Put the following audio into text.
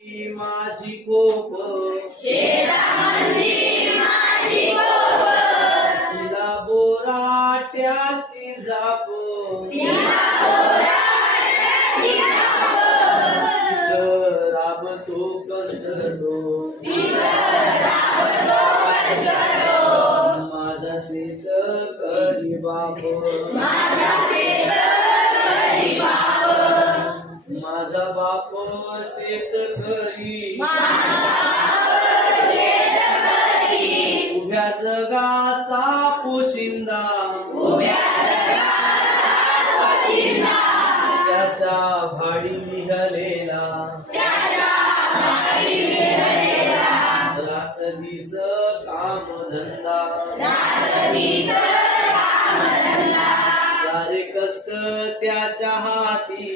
माझी कोप तिला बोराट्याची जाप राबतो कसलो माझा शेत करी बाप माझा बाप शेतकरी उभ्या जगाचा पोशिंदा त्याच्या भाडी निघालेला रात दिस काम धंदा सारे कष्ट त्याच्या हाती